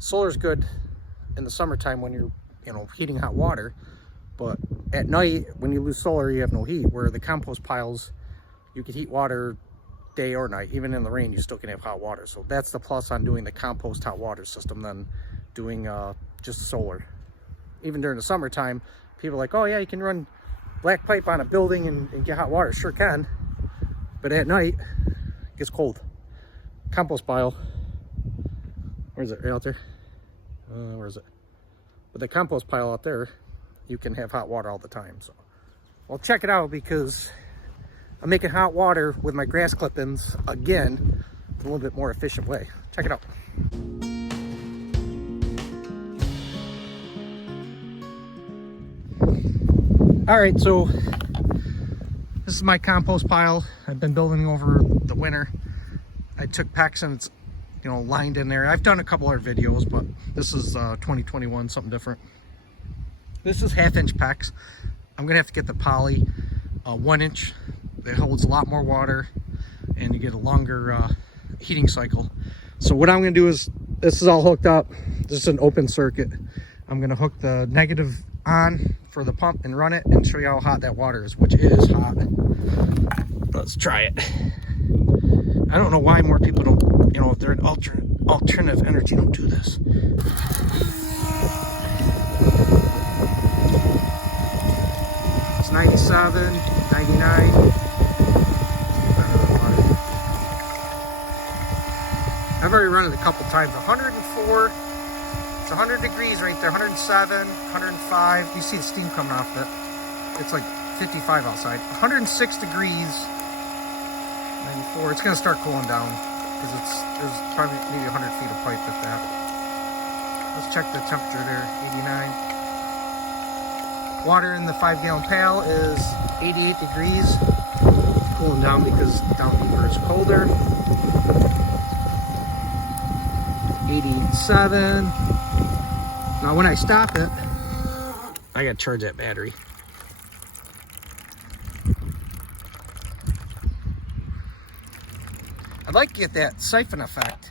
solar's good in the summertime when you're, heating hot water, but at night when you lose solar, you have no heat. Where the compost piles, you can heat water day or night. Even in the rain, you still can have hot water. So that's the plus on doing the compost hot water system than doing just solar. Even during the summertime, people are like, oh yeah, you can run black pipe on a building and get hot water. Sure can, but at night it gets cold. Compost pile, where is it? Right out there? Where is it? With the compost pile out there, you can have hot water all the time. So, well, check it out, because I'm making hot water with my grass clippings again, a little bit more efficient way. Check it out. All right, so this is my compost pile. I've been building over the winter. I took PEX and it's, lined in there. I've done a couple other videos, but this is 2021, something different. This is 1/2 inch PEX. I'm gonna have to get the poly 1 inch. That holds a lot more water, and you get a longer heating cycle. So what I'm gonna do is, this is all hooked up. This is an open circuit. I'm gonna hook the negative on for the pump and run it and show you how hot that water is, which is hot. Let's try it. I don't know why more people don't, if they're an alternative energy, don't do this. It's 97, 99. I've already run it a couple times. 104, it's 100 degrees right there, 107, 105. You see the steam coming off it. It's like 55 outside. 106 degrees. 94. It's gonna start cooling down because there's probably maybe 100 feet of pipe at that. Let's check the temperature there. 89. Water in the 5-gallon pail is 88 degrees. It's cooling down because down deeper is colder. 87. Now when I stop it, I gotta charge that battery. I'd like to get that siphon effect.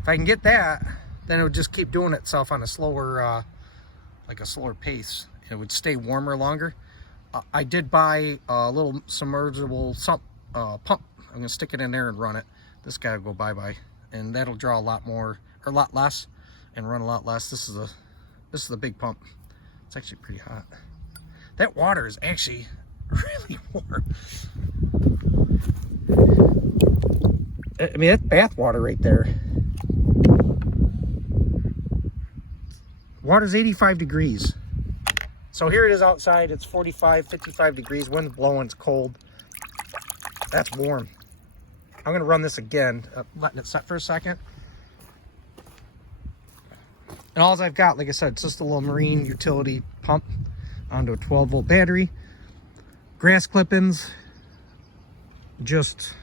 If I can get that, then it would just keep doing itself on a slower, like a slower pace. It would stay warmer longer. I did buy a little submersible pump. I'm gonna stick it in there and run it. This guy will go bye-bye, and that'll draw a lot more, or a lot less, and run a lot less. This is the big pump. It's actually pretty hot. That water is actually really warm. I mean, that's bath water right there. Water's 85 degrees. So here it is outside. It's 45, 55 degrees. Wind's blowing, it's cold. That's warm. I'm gonna run this again, letting it set for a second. And all I've got, like I said, it's just a little marine utility pump onto a 12-volt battery. Grass clippings, just,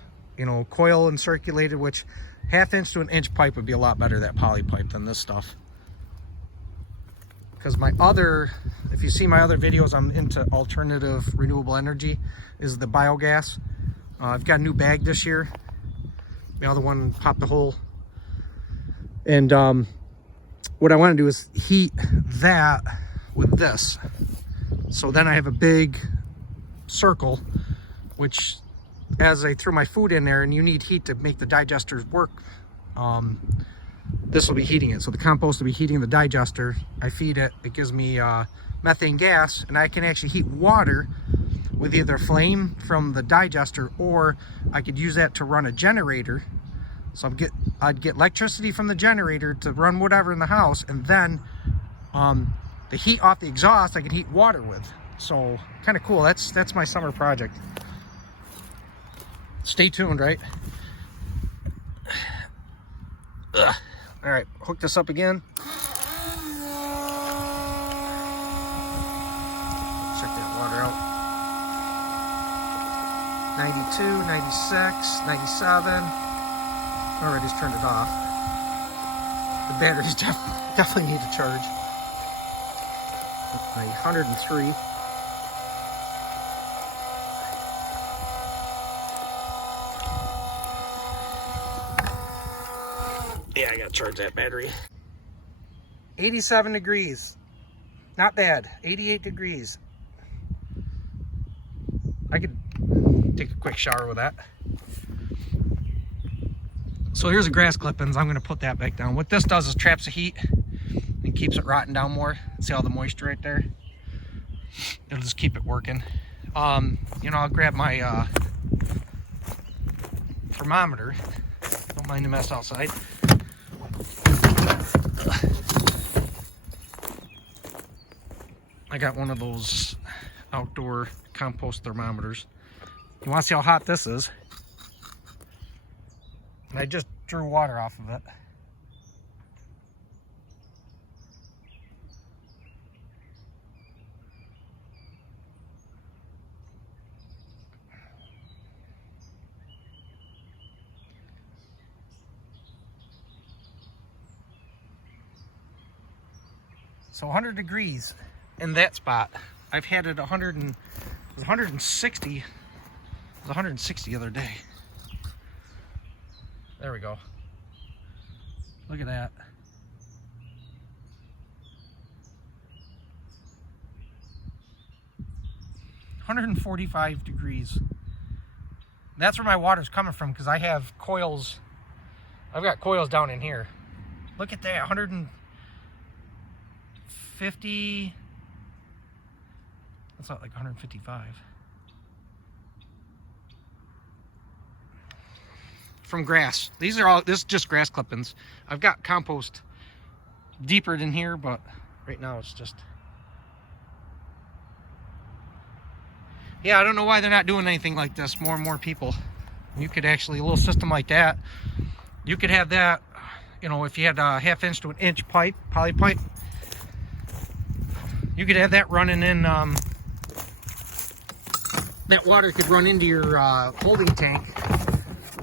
coil and circulated, which 1/2 inch to 1 inch pipe would be a lot better, that poly pipe, than this stuff. Because if you see my other videos, I'm into alternative renewable energy, is the biogas. I've got a new bag this year. The other one popped a hole. And what I want to do is heat that with this. So then I have a big circle, which as I throw my food in there, and you need heat to make the digesters work, this will be heating it. So the compost will be heating the digester. I feed it, it gives me methane gas, and I can actually heat water with either flame from the digester, or I could use that to run a generator. So I'd get electricity from the generator to run whatever in the house, and then the heat off the exhaust I can heat water with. So kind of cool. That's my summer project. Stay tuned, right? Ugh. All right, hook this up again. Check that water out. 92, 96, 97. Already just turned it off. The batteries definitely need to charge. 103. Yeah, I gotta charge that battery. 87 degrees. Not bad. 88 degrees. I could take a quick shower with that. So here's the grass clippings. I'm going to put that back down. What this does is traps the heat and keeps it rotting down more. See all the moisture right there? It'll just keep it working. You know, I'll grab my thermometer. Don't mind the mess outside. I got one of those outdoor compost thermometers. You want to see how hot this is? And I just drew water off of it. So 100 degrees in that spot. I've had it 160. It was 160 the other day. There we go. Look at that. $145 degrees. That's where my water's coming from because I have coils. I've got coils down in here. Look at that, 150. That's not like 155. From grass. This is just grass clippings. I've got compost deeper than here, but right now it's just, yeah, I don't know why they're not doing anything like this. More and more people. You could actually, a little system like that, you could have that, you know, if you had a 1/2 inch to 1 inch pipe, poly pipe, you could have that running in, that water could run into your holding tank,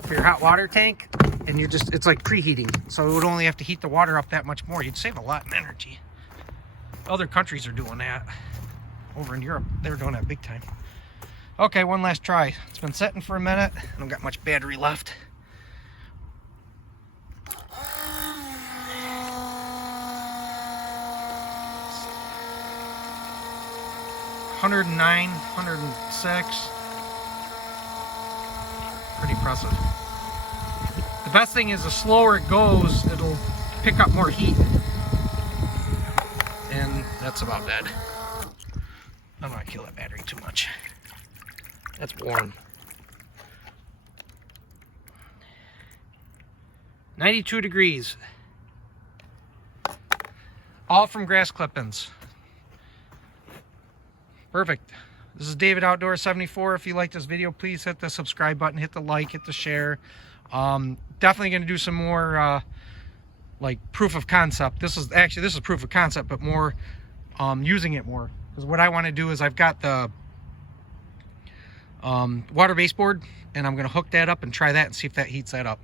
for your hot water tank, and it's like preheating. So it would only have to heat the water up that much more. You'd save a lot in energy. Other countries are doing that. Over in Europe, they're doing that big time. Okay, one last try. It's been setting for a minute. I don't got much battery left. $109, $106. Pretty impressive. The best thing is the slower it goes, it'll pick up more heat. And that's about dead. I'm not gonna kill that battery too much. That's warm. 92 degrees. All from grass clippings. Perfect. This is David Outdoor 74. If you like this video, please hit the subscribe button, hit the like, hit the share. Definitely going to do some more like proof of concept. This is proof of concept, but more using it more. Because what I want to do is I've got the water baseboard, and I'm going to hook that up and try that and see if that heats that up.